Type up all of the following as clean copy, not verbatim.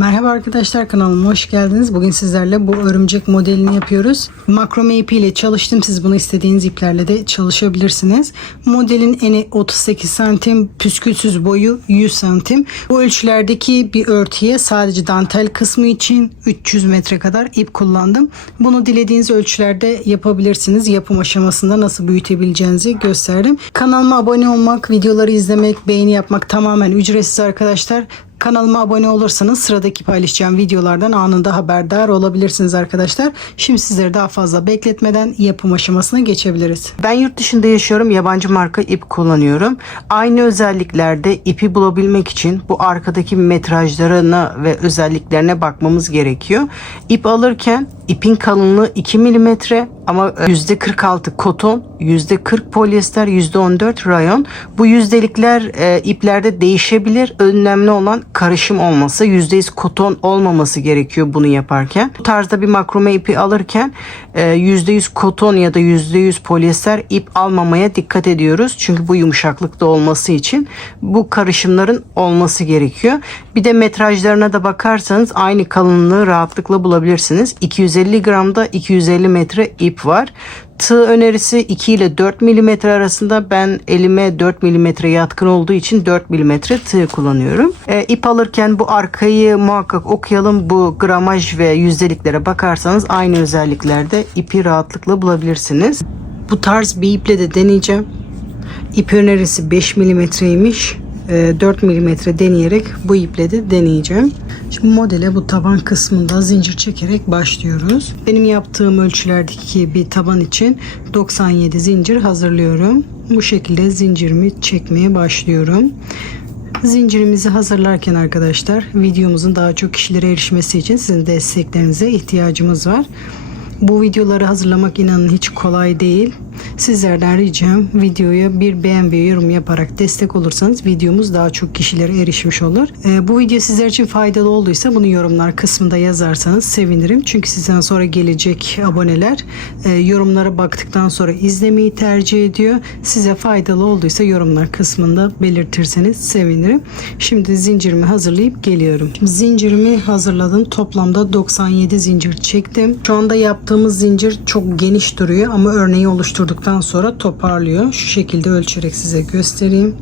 Merhaba arkadaşlar, kanalıma hoş geldiniz. Bugün sizlerle bu örümcek modelini yapıyoruz. Makrome ipi ile çalıştım. Siz bunu istediğiniz iplerle de çalışabilirsiniz. Modelin eni 38 santim, püskülsüz boyu 100 santim. Bu ölçülerdeki bir örtüye sadece dantel kısmı için 300 metre kadar ip kullandım. Bunu dilediğiniz ölçülerde yapabilirsiniz. Yapım aşamasında nasıl büyütebileceğinizi gösterdim. Kanalıma abone olmak, videoları izlemek, beğeni yapmak tamamen ücretsiz arkadaşlar. Kanalıma abone olursanız sıradaki paylaşacağım videolardan anında haberdar olabilirsiniz arkadaşlar. Şimdi sizleri daha fazla bekletmeden yapım aşamasına geçebiliriz. Ben yurt dışında yaşıyorum. Yabancı marka ip kullanıyorum. Aynı özelliklerde ipi bulabilmek için bu arkadaki metrajlarına ve özelliklerine bakmamız gerekiyor. İp alırken ipin kalınlığı 2 mm ama %46 koton, %40 polyester, %14 rayon. Bu yüzdelikler iplerde değişebilir. Önemli olan karışım olması, %100 koton olmaması gerekiyor bunu yaparken. Bu tarzda bir makrome ipi alırken %100 koton ya da %100 polyester ip almamaya dikkat ediyoruz. Çünkü bu yumuşaklıkta olması için bu karışımların olması gerekiyor. Bir de metrajlarına da bakarsanız aynı kalınlığı rahatlıkla bulabilirsiniz. 250 gramda 250 metre ip var. Tığ önerisi 2 ile 4 mm arasında. Ben elime 4 mm yatkın olduğu için 4 mm tığ kullanıyorum. İp alırken bu arkayı muhakkak okuyalım. Bu gramaj ve yüzdeliklere bakarsanız aynı özelliklerde ipi rahatlıkla bulabilirsiniz. Bu tarz bir iple de deneyeceğim. İp önerisi 5 mm'ymiş. 4 mm deneyerek bu iple de deneyeceğim. Şimdi modele bu taban kısmında zincir çekerek başlıyoruz. Benim yaptığım ölçülerdeki bir taban için 97 zincir hazırlıyorum. Bu şekilde zincirimi çekmeye başlıyorum. Zincirimizi hazırlarken arkadaşlar videomuzun daha çok kişilere erişmesi için sizin desteklerinize ihtiyacımız var. Bu videoları hazırlamak inanın hiç kolay değil. Sizlerden ricam videoya bir beğen ve yorum yaparak destek olursanız videomuz daha çok kişilere erişmiş olur. Bu video sizler için faydalı olduysa bunu yorumlar kısmında yazarsanız sevinirim. Çünkü sizden sonra gelecek aboneler yorumlara baktıktan sonra izlemeyi tercih ediyor. Size faydalı olduysa yorumlar kısmında belirtirseniz sevinirim. Şimdi zincirimi hazırlayıp geliyorum. Şimdi zincirimi hazırladım. Toplamda 97 zincir çektim. Şu anda yaptığımız zincir çok geniş duruyor ama örneği oluşturduktan sonra toparlıyor. Şu şekilde ölçerek size göstereyim.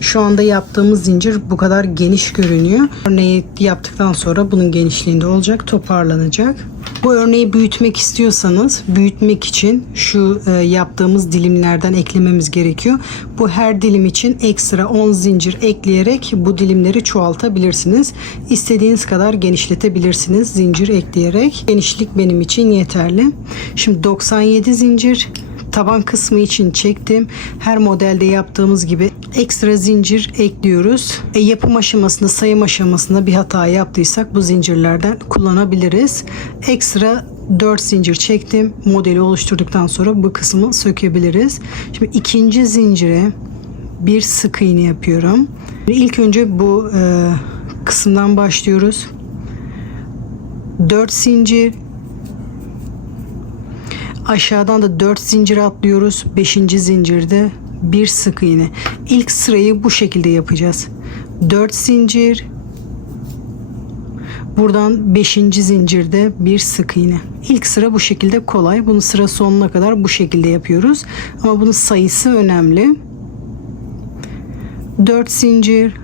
Şu anda yaptığımız zincir bu kadar geniş görünüyor. Örneği yaptıktan sonra bunun genişliğinde olacak, toparlanacak. Bu örneği büyütmek istiyorsanız büyütmek için şu yaptığımız dilimlerden eklememiz gerekiyor. Bu her dilim için ekstra 10 zincir ekleyerek bu dilimleri çoğaltabilirsiniz. İstediğiniz kadar genişletebilirsiniz zincir ekleyerek. Genişlik benim için yeterli. Şimdi 97 zincir taban kısmı için çektim. Her modelde yaptığımız gibi ekstra zincir ekliyoruz. Yapım aşamasında, sayım aşamasında bir hata yaptıysak bu zincirlerden kullanabiliriz. Ekstra 4 zincir çektim. Modeli oluşturduktan sonra bu kısmı sökebiliriz. Şimdi ikinci zincire bir sık iğne yapıyorum. İlk önce bu kısımdan başlıyoruz. 4 zincir. Aşağıdan da 4 zincir atlıyoruz. 5. zincirde bir sık iğne. İlk sırayı bu şekilde yapacağız. 4 zincir. Buradan 5. zincirde bir sık iğne. İlk sıra bu şekilde kolay. Bunu sıra sonuna kadar bu şekilde yapıyoruz. Ama bunun sayısı önemli. 4 zincir.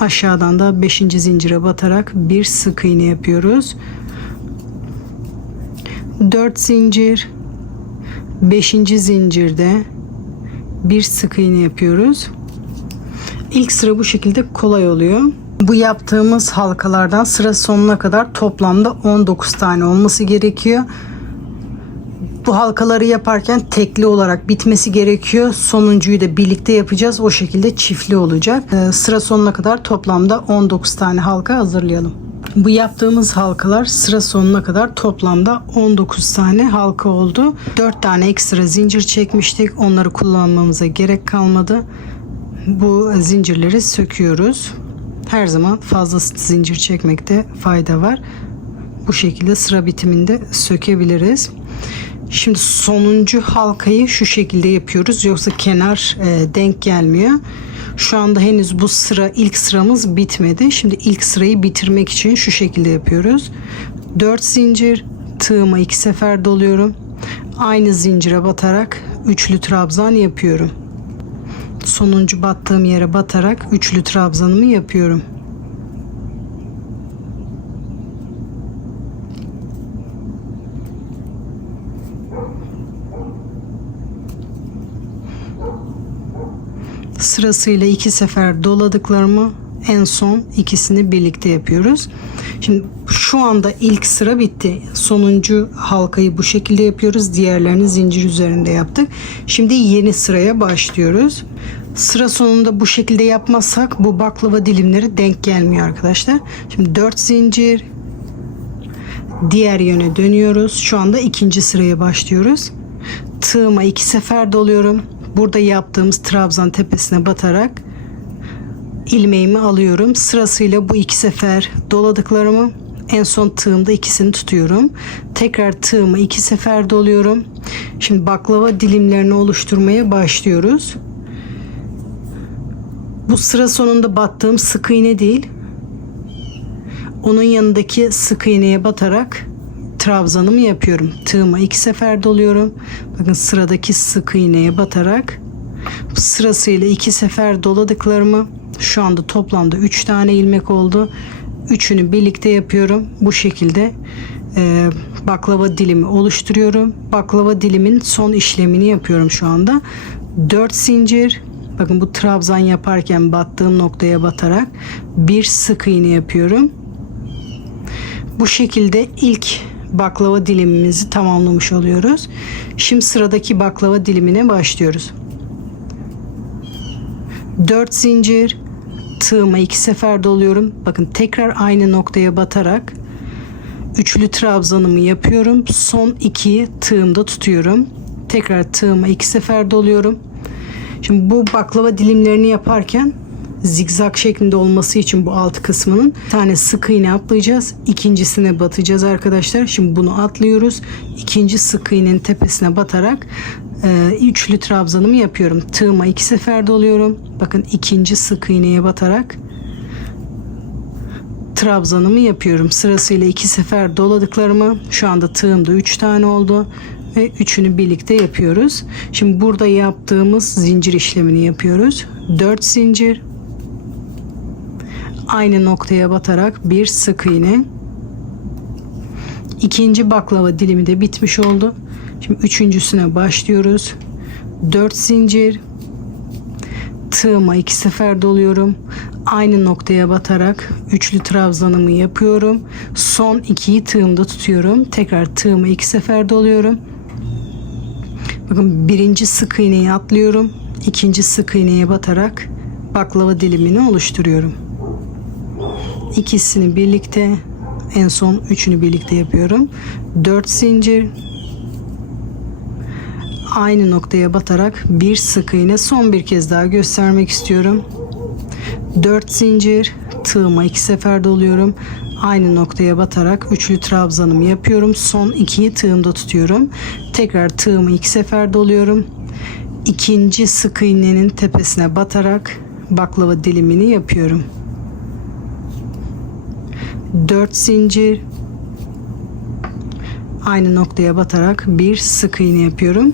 Aşağıdan da 5. zincire batarak bir sık iğne yapıyoruz. 4 zincir. 5. zincirde bir sık iğne yapıyoruz. İlk sıra bu şekilde kolay oluyor. Bu yaptığımız halkalardan sıra sonuna kadar toplamda 19 tane olması gerekiyor. Bu halkaları yaparken tekli olarak bitmesi gerekiyor. Sonuncuyu da birlikte yapacağız. O şekilde çiftli olacak. Sıra sonuna kadar toplamda 19 tane halka hazırlayalım. Bu yaptığımız halkalar sıra sonuna kadar toplamda 19 tane halka oldu. 4 tane ekstra zincir çekmiştik. Onları kullanmamıza gerek kalmadı. Bu zincirleri söküyoruz. Her zaman fazla zincir çekmekte fayda var. Bu şekilde sıra bitiminde sökebiliriz. Şimdi sonuncu halkayı şu şekilde yapıyoruz. Yoksa kenar denk gelmiyor. Şu anda henüz bu ilk sıramız bitmedi. Şimdi ilk sırayı bitirmek için şu şekilde yapıyoruz. 4 zincir, tığıma 2 sefer doluyorum. Aynı zincire batarak üçlü trabzan yapıyorum. Sonuncu battığım yere batarak üçlü trabzanımı yapıyorum. Sırasıyla 2 sefer doladıklarımı en son ikisini birlikte yapıyoruz. Şimdi şu anda ilk sıra bitti. Sonuncu halkayı bu şekilde yapıyoruz. Diğerlerini zincir üzerinde yaptık. Şimdi yeni sıraya başlıyoruz. Sıra sonunda bu şekilde yapmazsak bu baklava dilimleri denk gelmiyor arkadaşlar. Şimdi 4 zincir, diğer yöne dönüyoruz. Şu anda ikinci sıraya başlıyoruz. Tığıma 2 sefer doluyorum. Burada yaptığımız trabzan tepesine batarak ilmeğimi alıyorum. Sırasıyla bu 2 sefer doladıklarımı en son tığımda ikisini tutuyorum. Tekrar tığıma 2 sefer doluyorum. Şimdi baklava dilimlerini oluşturmaya başlıyoruz. Bu sıra sonunda battığım sık iğne değil, onun yanındaki sık iğneye batarak trabzanımı yapıyorum. Tığıma 2 sefer doluyorum. Bakın sıradaki sık iğneye batarak sırasıyla 2 sefer doladıklarımı, şu anda toplamda 3 tane ilmek oldu. Üçünü birlikte yapıyorum. Bu şekilde baklava dilimi oluşturuyorum. Baklava dilimin son işlemini yapıyorum şu anda. 4 zincir. Bakın bu trabzan yaparken battığım noktaya batarak bir sık iğne yapıyorum. Bu şekilde ilk baklava dilimimizi tamamlamış oluyoruz. Şimdi sıradaki baklava dilimine başlıyoruz. 4 zincir, tığıma 2 sefer doluyorum. Bakın tekrar aynı noktaya batarak üçlü trabzanımı yapıyorum. Son 2'yi tığımda tutuyorum. Tekrar tığıma 2 sefer doluyorum. Şimdi bu baklava dilimlerini yaparken zigzag şeklinde olması için bu alt kısmının bir tane sık iğne atlayacağız. İkincisine batacağız arkadaşlar. Şimdi bunu atlıyoruz. İkinci sık iğnenin tepesine batarak üçlü trabzanımı yapıyorum. Tığıma 2 sefer doluyorum. Bakın ikinci sık iğneye batarak trabzanımı yapıyorum. Sırasıyla 2 sefer doladıklarımı, şu anda tığımda 3 tane oldu ve üçünü birlikte yapıyoruz. Şimdi burada yaptığımız zincir işlemini yapıyoruz. 4 zincir, aynı noktaya batarak bir sık iğne. İkinci baklava dilimi de bitmiş oldu. Şimdi üçüncüsüne başlıyoruz. 4 zincir, tığıma 2 sefer doluyorum. Aynı noktaya batarak üçlü trabzanımı yapıyorum. Son 2'yi tığımda tutuyorum. Tekrar tığıma 2 sefer doluyorum. Bakın birinci sık iğneyi atlıyorum. İkinci sık iğneye batarak baklava dilimini oluşturuyorum. İkisini birlikte, en son üçünü birlikte yapıyorum. 4 zincir, aynı noktaya batarak bir sık iğne. Son bir kez daha göstermek istiyorum. 4 zincir, tığıma 2 sefer doluyorum. Aynı noktaya batarak üçlü trabzanımı yapıyorum. Son 2'yi tığımda tutuyorum. Tekrar tığımı 2 sefer doluyorum. İkinci sık iğnenin tepesine batarak baklava dilimini yapıyorum. 4 zincir, aynı noktaya batarak bir sık iğne yapıyorum.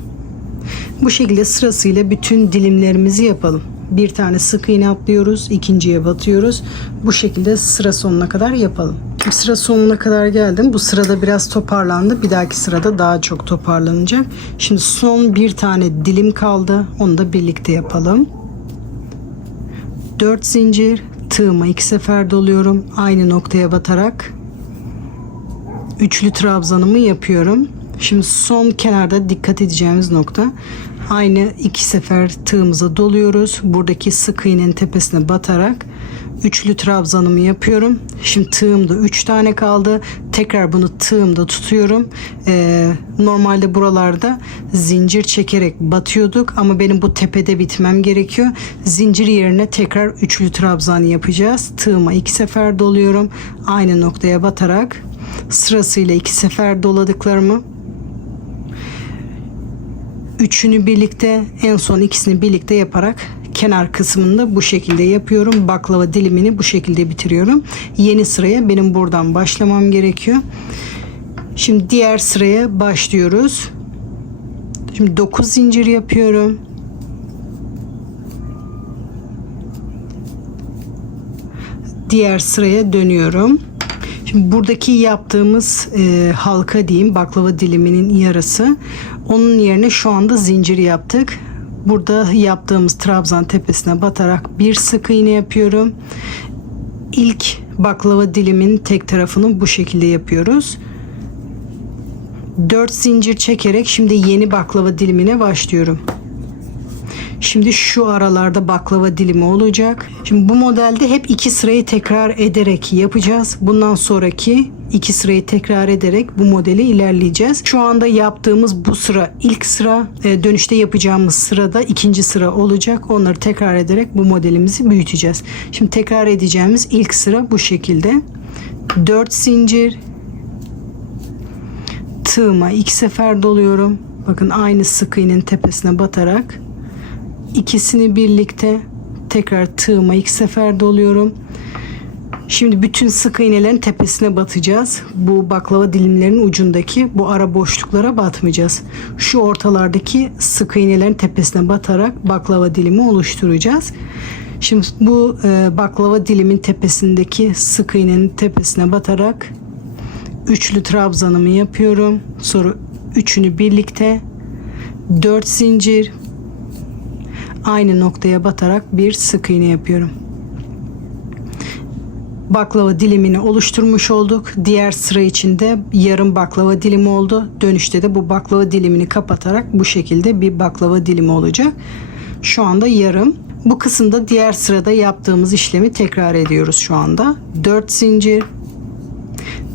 Bu şekilde sırasıyla bütün dilimlerimizi yapalım. Bir tane sık iğne atlıyoruz, ikinciye batıyoruz. Bu şekilde sıra sonuna kadar yapalım. Sıra sonuna kadar geldim. Bu sırada biraz toparlandı. Bir dahaki sırada daha çok toparlanacak. Şimdi son bir tane dilim kaldı. Onu da birlikte yapalım. 4 zincir, tığıma 2 sefer doluyorum. Aynı noktaya batarak üçlü trabzanımı yapıyorum. Şimdi son kenarda dikkat edeceğimiz nokta, aynı 2 sefer tığımıza doluyoruz. Buradaki sık iğnenin tepesine batarak üçlü trabzanımı yapıyorum. Şimdi tığımda 3 tane kaldı. Tekrar bunu tığımda tutuyorum. Normalde buralarda zincir çekerek batıyorduk ama benim bu tepede bitmem gerekiyor. Zincir yerine tekrar üçlü trabzan yapacağız. Tığıma 2 sefer doluyorum. Aynı noktaya batarak sırasıyla 2 sefer doladıklarımı, üçünü birlikte, en son ikisini birlikte yaparak kenar kısmında bu şekilde yapıyorum. Baklava dilimini bu şekilde bitiriyorum. Yeni sıraya benim buradan başlamam gerekiyor. Şimdi diğer sıraya başlıyoruz. Şimdi 9 zincir yapıyorum. Diğer sıraya dönüyorum. Şimdi buradaki yaptığımız halka diyeyim, baklava diliminin yarısı. Onun yerine şu anda zincir yaptık. Burada yaptığımız trabzan tepesine batarak bir sık iğne yapıyorum. İlk baklava dilimin tek tarafını bu şekilde yapıyoruz. 4 zincir çekerek şimdi yeni baklava dilimine başlıyorum. Şimdi şu aralarda baklava dilimi olacak. Şimdi bu modelde hep 2 sırayı tekrar ederek yapacağız. Bundan sonraki 2 sırayı tekrar ederek bu modeli ilerleyeceğiz. Şu anda yaptığımız bu sıra ilk sıra, dönüşte yapacağımız sırada ikinci sıra olacak. Onları tekrar ederek bu modelimizi büyüteceğiz. Şimdi tekrar edeceğimiz ilk sıra bu şekilde. 4 zincir, tığıma 2 sefer doluyorum. Bakın aynı sık iğnenin tepesine batarak ikisini birlikte tekrar tığıma 2 sefer doluyorum. Şimdi bütün sık iğnelerin tepesine batacağız. Bu baklava dilimlerinin ucundaki bu ara boşluklara batmayacağız. Şu ortalardaki sık iğnelerin tepesine batarak baklava dilimi oluşturacağız. Şimdi bu baklava dilimin tepesindeki sık iğnenin tepesine batarak üçlü trabzanımı yapıyorum. Sonra üçünü birlikte 4 zincir, aynı noktaya batarak bir sık iğne yapıyorum. Baklava dilimini oluşturmuş olduk. Diğer sıra içinde yarım baklava dilimi oldu. Dönüşte de bu baklava dilimini kapatarak bu şekilde bir baklava dilimi olacak. Şu anda yarım. Bu kısımda diğer sırada yaptığımız işlemi tekrar ediyoruz şu anda. 4 zincir,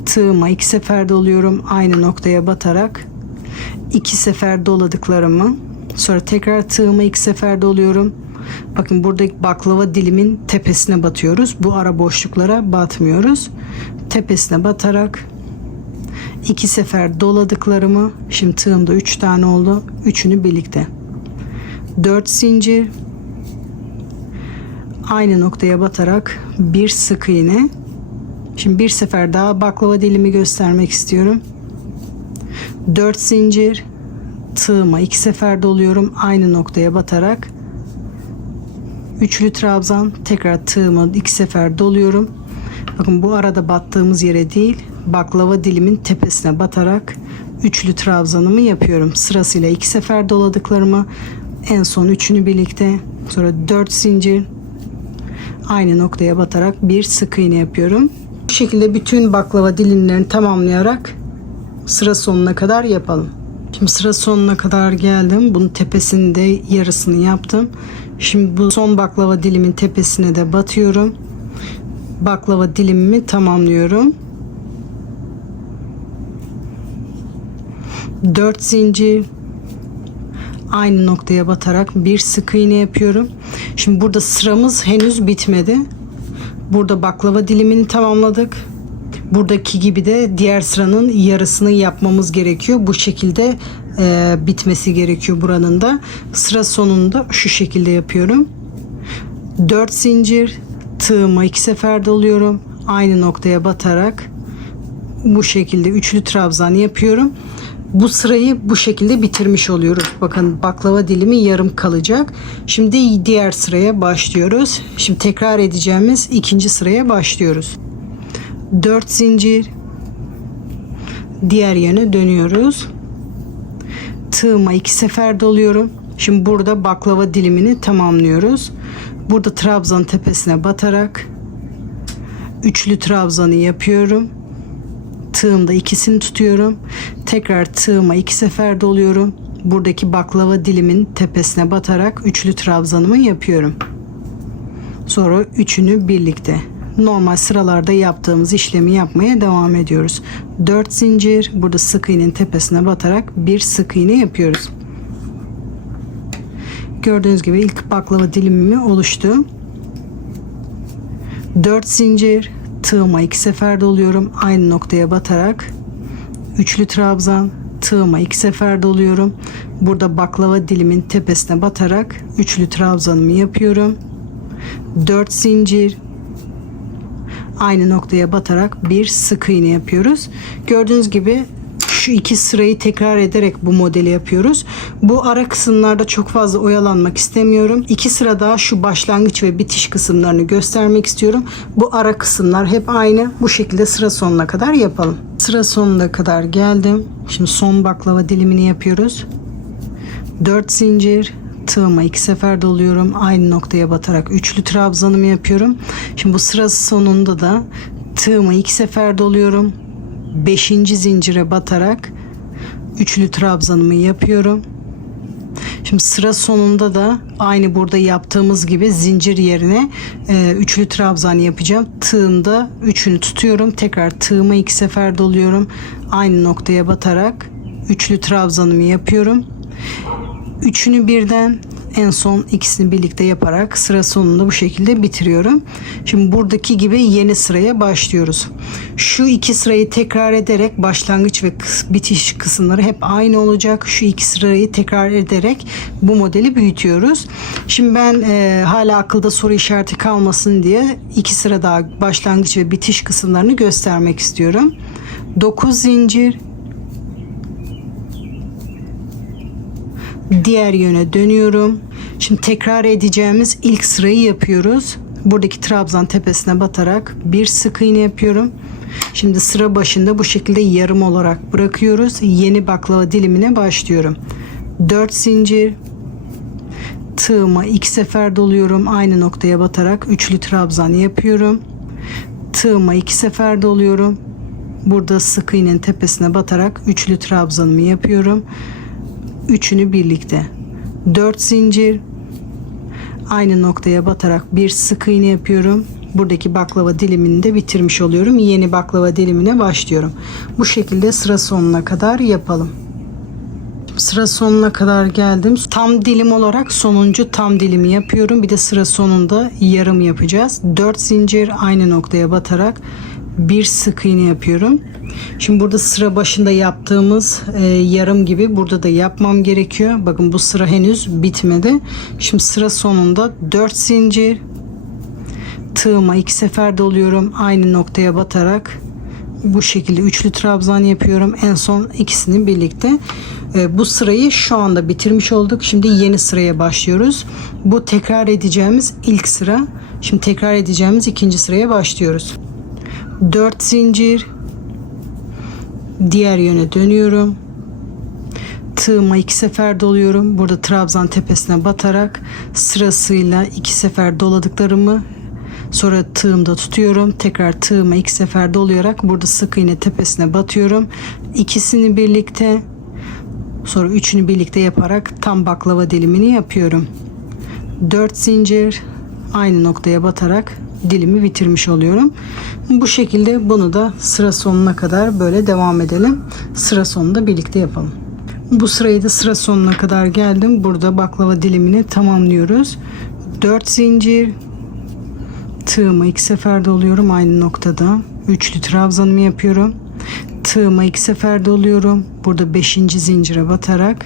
tığıma 2 sefer doluyorum. Aynı noktaya batarak 2 sefer doladıklarımı, sonra tekrar tığıma 2 sefer doluyorum. Bakın buradaki baklava dilimin tepesine batıyoruz. Bu ara boşluklara batmıyoruz. Tepesine batarak 2 sefer doladıklarımı, şimdi tığımda 3 tane oldu. Üçünü birlikte 4 zincir, aynı noktaya batarak bir sık iğne. Şimdi bir sefer daha baklava dilimi göstermek istiyorum. 4 zincir, tığıma 2 sefer doluyorum. Aynı noktaya batarak üçlü trabzan, tekrar tığıma 2 sefer doluyorum. Bakın bu arada battığımız yere değil, baklava dilimin tepesine batarak üçlü trabzanımı yapıyorum. Sırasıyla 2 sefer doladıklarımı, en son üçünü birlikte, sonra 4 zincir, aynı noktaya batarak bir sık iğne yapıyorum. Bu şekilde bütün baklava dilimlerini tamamlayarak sıra sonuna kadar yapalım. Şimdi sıra sonuna kadar geldim. Bunun tepesinde yarısını yaptım. Şimdi bu son baklava dilimin tepesine de batıyorum. Baklava dilimimi tamamlıyorum. 4 zincir, aynı noktaya batarak bir sık iğne yapıyorum. Şimdi burada sıramız henüz bitmedi. Burada baklava dilimini tamamladık. Buradaki gibi de diğer sıranın yarısını yapmamız gerekiyor. Bu şekilde bitmesi gerekiyor buranın da. Sıra sonunda şu şekilde yapıyorum. 4 zincir, tığıma 2 sefer doluyorum. Aynı noktaya batarak bu şekilde üçlü trabzan yapıyorum. Bu sırayı bu şekilde bitirmiş oluyoruz. Bakın baklava dilimi yarım kalacak. Şimdi diğer sıraya başlıyoruz. Şimdi tekrar edeceğimiz ikinci sıraya başlıyoruz. 4 zincir, diğer yöne dönüyoruz. Tığıma 2 sefer doluyorum. Şimdi burada baklava dilimini tamamlıyoruz. Burada trabzan tepesine batarak üçlü trabzanı yapıyorum. Tığımda ikisini tutuyorum. Tekrar tığıma 2 sefer doluyorum. Buradaki baklava dilimin tepesine batarak üçlü trabzanımı yapıyorum. Sonra üçünü birlikte normal sıralarda yaptığımız işlemi yapmaya devam ediyoruz. 4 zincir, burada sık iğnenin tepesine batarak bir sık iğne yapıyoruz. Gördüğünüz gibi ilk baklava dilimimi oluştu. 4 zincir, tığıma 2 sefer doluyorum. Aynı noktaya batarak üçlü trabzan, tığıma 2 sefer doluyorum. Burada baklava dilimin tepesine batarak üçlü trabzanımı yapıyorum. 4 zincir, aynı noktaya batarak bir sık iğne yapıyoruz. Gördüğünüz gibi şu iki sırayı tekrar ederek bu modeli yapıyoruz. Bu ara kısımlarda çok fazla oyalanmak istemiyorum. 2 sıra daha şu başlangıç ve bitiş kısımlarını göstermek istiyorum. Bu ara kısımlar hep aynı. Bu şekilde sıra sonuna kadar yapalım. Sıra sonuna kadar geldim. Şimdi son baklava dilimini yapıyoruz. 4 zincir, tığıma 2 sefer doluyorum. Aynı noktaya batarak üçlü trabzanımı yapıyorum. Şimdi bu sıra sonunda da tığıma 2 sefer doluyorum. 5. zincire batarak üçlü trabzanımı yapıyorum. Şimdi sıra sonunda da aynı burada yaptığımız gibi zincir yerine üçlü trabzan yapacağım. Tığımda üçünü tutuyorum. Tekrar tığıma 2 sefer doluyorum. Aynı noktaya batarak üçlü trabzanımı yapıyorum. Üçünü birden, en son ikisini birlikte yaparak sıra sonunda bu şekilde bitiriyorum. Şimdi buradaki gibi yeni sıraya başlıyoruz. Şu iki sırayı tekrar ederek başlangıç ve bitiş kısımları hep aynı olacak. Şu iki sırayı tekrar ederek bu modeli büyütüyoruz. Şimdi ben hala akılda soru işareti kalmasın diye 2 sıra daha başlangıç ve bitiş kısımlarını göstermek istiyorum. 9 zincir, diğer yöne dönüyorum. Şimdi tekrar edeceğimiz ilk sırayı yapıyoruz. Buradaki trabzan tepesine batarak bir sık iğne yapıyorum. Şimdi sıra başında bu şekilde yarım olarak bırakıyoruz. Yeni baklava dilimine başlıyorum. 4 zincir, tığıma 2 sefer doluyorum. Aynı noktaya batarak üçlü trabzan yapıyorum. Tığıma 2 sefer doluyorum. Burada sık iğnenin tepesine batarak üçlü trabzanımı yapıyorum. Üçünü birlikte 4 zincir, aynı noktaya batarak bir sık iğne yapıyorum. Buradaki baklava dilimini de bitirmiş oluyorum. Yeni baklava dilimine başlıyorum. Bu şekilde sıra sonuna kadar yapalım. Sıra sonuna kadar geldim. Tam dilim olarak sonuncu tam dilimi yapıyorum. Bir de sıra sonunda yarım yapacağız. 4 zincir, aynı noktaya batarak bir sık iğne yapıyorum. Şimdi burada sıra başında yaptığımız yarım gibi burada da yapmam gerekiyor. Bakın bu sıra henüz bitmedi. Şimdi sıra sonunda 4 zincir, tığıma 2 sefer doluyorum. Aynı noktaya batarak bu şekilde üçlü trabzan yapıyorum. En son ikisini birlikte. Bu sırayı şu anda bitirmiş olduk. Şimdi yeni sıraya başlıyoruz. Bu tekrar edeceğimiz ilk sıra. Şimdi tekrar edeceğimiz ikinci sıraya başlıyoruz. 4 zincir, diğer yöne dönüyorum. Tığıma 2 sefer doluyorum. Burada trabzan tepesine batarak sırasıyla 2 sefer doladıklarımı sonra tığımda tutuyorum. Tekrar tığıma 2 sefer dolayarak burada sık iğne tepesine batıyorum. İkisini birlikte, sonra üçünü birlikte yaparak tam baklava dilimini yapıyorum. 4 zincir, aynı noktaya batarak dilimi bitirmiş oluyorum. Bu şekilde bunu da sıra sonuna kadar böyle devam edelim. Sıra sonunda birlikte yapalım. Bu sırayı da sıra sonuna kadar geldim. Burada baklava dilimini tamamlıyoruz. 4 zincir, tığıma 2 sefer doluyorum aynı noktada. Üçlü trabzanımı yapıyorum. Tığıma 2 sefer doluyorum. Burada 5. zincire batarak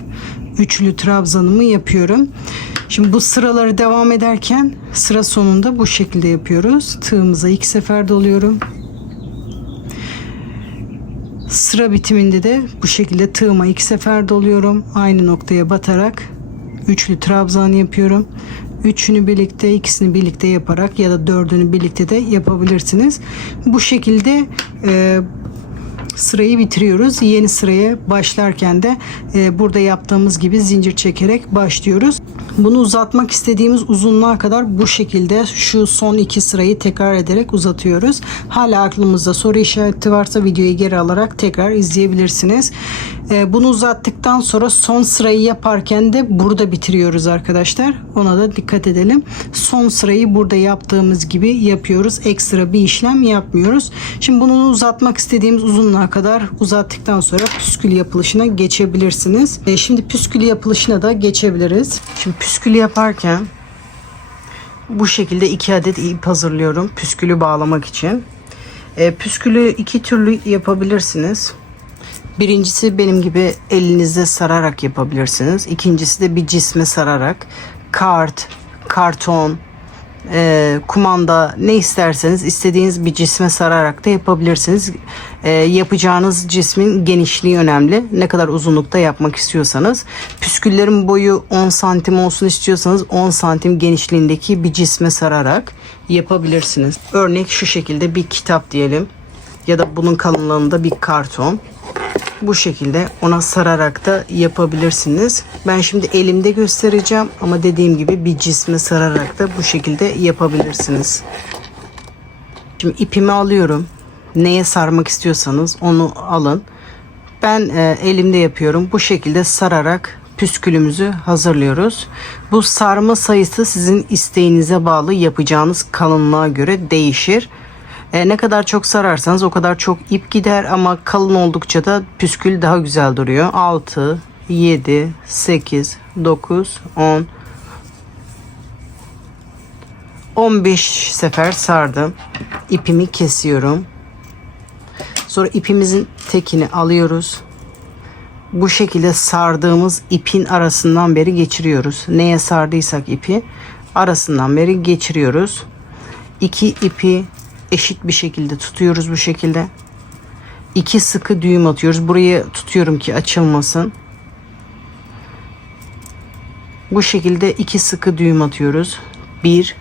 üçlü trabzanımı yapıyorum. Şimdi bu sıraları devam ederken sıra sonunda bu şekilde yapıyoruz. Tığımıza 2 sefer doluyorum. Sıra bitiminde de bu şekilde tığıma 2 sefer doluyorum. Aynı noktaya batarak üçlü trabzan yapıyorum. Üçünü birlikte, ikisini birlikte yaparak ya da dördünü birlikte de yapabilirsiniz. Bu şekilde sırayı bitiriyoruz. Yeni sıraya başlarken de burada yaptığımız gibi zincir çekerek başlıyoruz. Bunu uzatmak istediğimiz uzunluğa kadar bu şekilde şu son 2 sırayı tekrar ederek uzatıyoruz. Hala aklımızda soru işareti varsa videoyu geri alarak tekrar izleyebilirsiniz. Bunu uzattıktan sonra son sırayı yaparken de burada bitiriyoruz arkadaşlar. Ona da dikkat edelim. Son sırayı burada yaptığımız gibi yapıyoruz. Ekstra bir işlem yapmıyoruz. Şimdi bunu uzatmak istediğimiz uzunluğa kadar uzattıktan sonra püskül yapılışına geçebilirsiniz. Şimdi püskül yapılışına da geçebiliriz. Şimdi püskülü yaparken bu şekilde 2 adet ip hazırlıyorum püskülü bağlamak için. Püskülü 2 türlü yapabilirsiniz. Birincisi benim gibi elinizde sararak yapabilirsiniz. İkincisi de bir cisme sararak kart, karton, kumanda ne isterseniz istediğiniz bir cisme sararak da yapabilirsiniz. Yapacağınız cismin genişliği önemli. Ne kadar uzunlukta yapmak istiyorsanız. Püsküllerin boyu 10 santim olsun istiyorsanız 10 santim genişliğindeki bir cisme sararak yapabilirsiniz. Örnek şu şekilde bir kitap diyelim ya da bunun kalınlığında bir karton. Bu şekilde ona sararak da yapabilirsiniz. Ben şimdi elimde göstereceğim ama dediğim gibi bir cisme sararak da bu şekilde yapabilirsiniz. Şimdi ipimi alıyorum. Neye sarmak istiyorsanız onu alın. Ben elimde yapıyorum. Bu şekilde sararak püskülümüzü hazırlıyoruz. Bu sarma sayısı sizin isteğinize bağlı, yapacağınız kalınlığa göre değişir. Ne kadar çok sararsanız o kadar çok ip gider ama kalın oldukça da püskül daha güzel duruyor. 6, 7, 8, 9, 10, 15 sefer sardım. İpimi kesiyorum. Sonra ipimizin tekini alıyoruz. Bu şekilde sardığımız ipin arasından beri geçiriyoruz. Neye sardıysak ipi arasından beri geçiriyoruz. İki ipi eşit bir şekilde tutuyoruz bu şekilde. 2 sıkı düğüm atıyoruz. Burayı tutuyorum ki açılmasın. Bu şekilde 2 sıkı düğüm atıyoruz. 1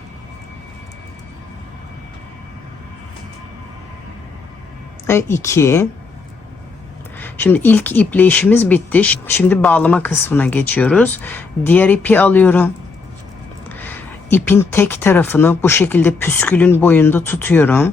ve 2. Şimdi ilk iple işimiz bitti. Şimdi bağlama kısmına geçiyoruz. Diğer ipi alıyorum. İpin tek tarafını bu şekilde püskülün boyunda tutuyorum.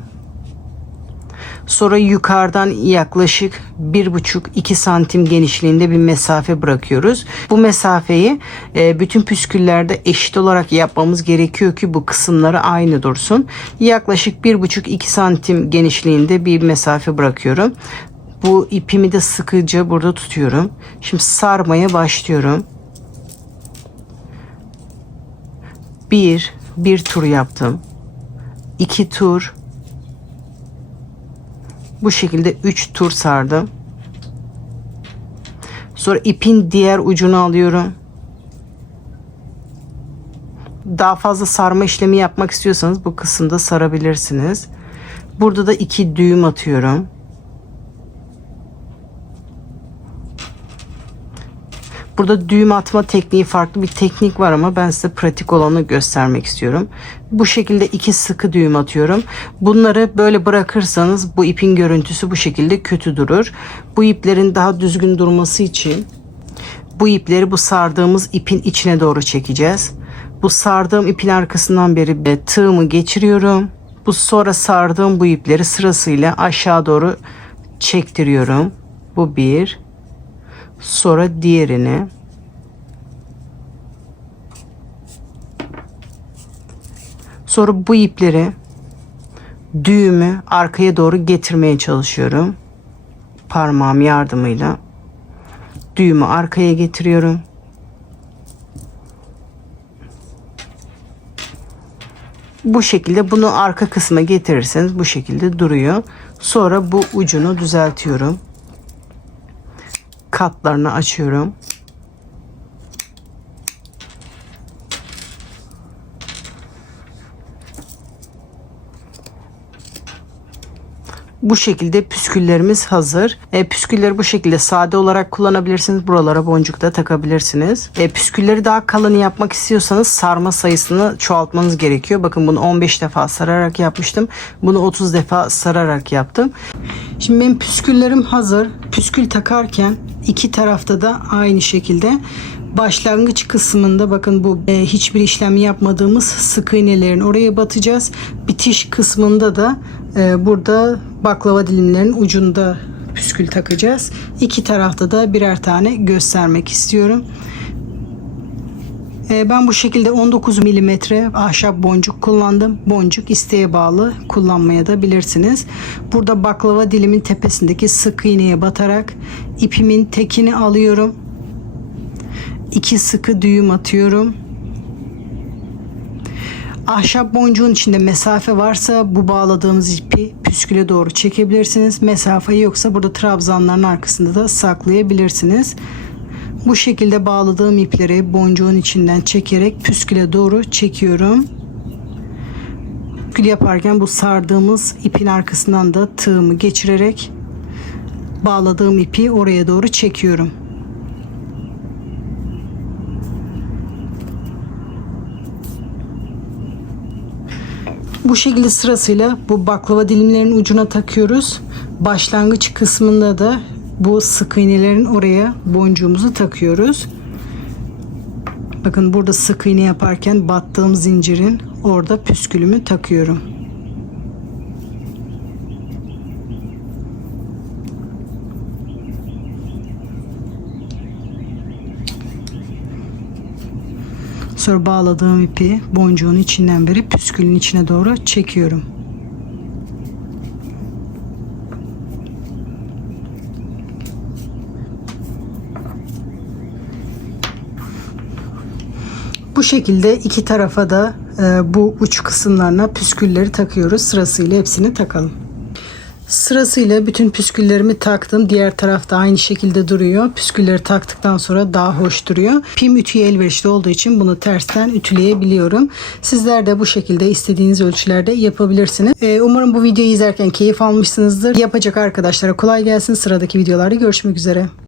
Sonra yukarıdan yaklaşık 1,5-2 santim genişliğinde bir mesafe bırakıyoruz. Bu mesafeyi bütün püsküllerde eşit olarak yapmamız gerekiyor ki bu kısımları aynı dursun. Yaklaşık 1,5-2 santim genişliğinde bir mesafe bırakıyorum. Bu ipimi de sıkıca burada tutuyorum. Şimdi sarmaya başlıyorum. Bir tur yaptım. 2 tur. Bu şekilde 3 tur sardım. Sonra ipin diğer ucunu alıyorum. Daha fazla sarma işlemi yapmak istiyorsanız bu kısımda sarabilirsiniz. Burada da 2 düğüm atıyorum. Burada düğüm atma tekniği farklı bir teknik var ama ben size pratik olanı göstermek istiyorum. Bu şekilde 2 sıkı düğüm atıyorum. Bunları böyle bırakırsanız bu ipin görüntüsü bu şekilde kötü durur. Bu iplerin daha düzgün durması için bu ipleri bu sardığımız ipin içine doğru çekeceğiz. Bu sardığım ipin arkasından beri tığımı geçiriyorum. Bu sonra sardığım bu ipleri sırasıyla aşağı doğru çektiriyorum. Bu bir. Sonra diğerini. Sonra bu ipleri düğümü arkaya doğru getirmeye çalışıyorum. Parmağım yardımıyla düğümü arkaya getiriyorum. Bu şekilde bunu arka kısma getirirseniz bu şekilde duruyor. Sonra bu ucunu düzeltiyorum. Katlarını açıyorum. Bu şekilde püsküllerimiz hazır. Püskülleri bu şekilde sade olarak kullanabilirsiniz. Buralara boncuk da takabilirsiniz. Püskülleri daha kalın yapmak istiyorsanız sarma sayısını çoğaltmanız gerekiyor. Bakın bunu 15 defa sararak yapmıştım. Bunu 30 defa sararak yaptım. Şimdi benim püsküllerim hazır. Püskül takarken iki tarafta da aynı şekilde başlangıç kısmında bakın bu hiçbir işlem yapmadığımız sık iğnelerin oraya batacağız. Bitiş kısmında da burada baklava dilimlerinin ucunda püskül takacağız. İki tarafta da birer tane göstermek istiyorum. Ben bu şekilde 19 milimetre ahşap boncuk kullandım. Boncuk isteğe bağlı kullanmaya da bilirsiniz. Burada baklava dilimin tepesindeki sık iğneye batarak ipimin tekini alıyorum. 2 sıkı düğüm atıyorum. Ahşap boncuğun içinde mesafe varsa bu bağladığımız ipi püsküle doğru çekebilirsiniz. Mesafe yoksa burada trabzanların arkasında da saklayabilirsiniz. Bu şekilde bağladığım ipleri boncuğun içinden çekerek püsküle doğru çekiyorum. Püskül yaparken bu sardığımız ipin arkasından da tığımı geçirerek bağladığım ipi oraya doğru çekiyorum. Bu şekilde sırasıyla bu baklava dilimlerinin ucuna takıyoruz. Başlangıç kısmında da bu sık iğnelerin oraya boncuğumuzu takıyoruz. Bakın burada sık iğne yaparken battığım zincirin orada püskülümü takıyorum. Sonra bağladığım ipi boncuğun içinden verip püskülün içine doğru çekiyorum. Bu şekilde iki tarafa da bu uç kısımlarına püskülleri takıyoruz. Sırasıyla hepsini takalım. Sırasıyla bütün püsküllerimi taktım. Diğer tarafta aynı şekilde duruyor. Püskülleri taktıktan sonra daha hoş duruyor. Pim ütüye elverişli olduğu için bunu tersten ütüleyebiliyorum. Sizler de bu şekilde istediğiniz ölçülerde yapabilirsiniz. Umarım bu videoyu izlerken keyif almışsınızdır. Yapacak arkadaşlara kolay gelsin. Sıradaki videolarda görüşmek üzere.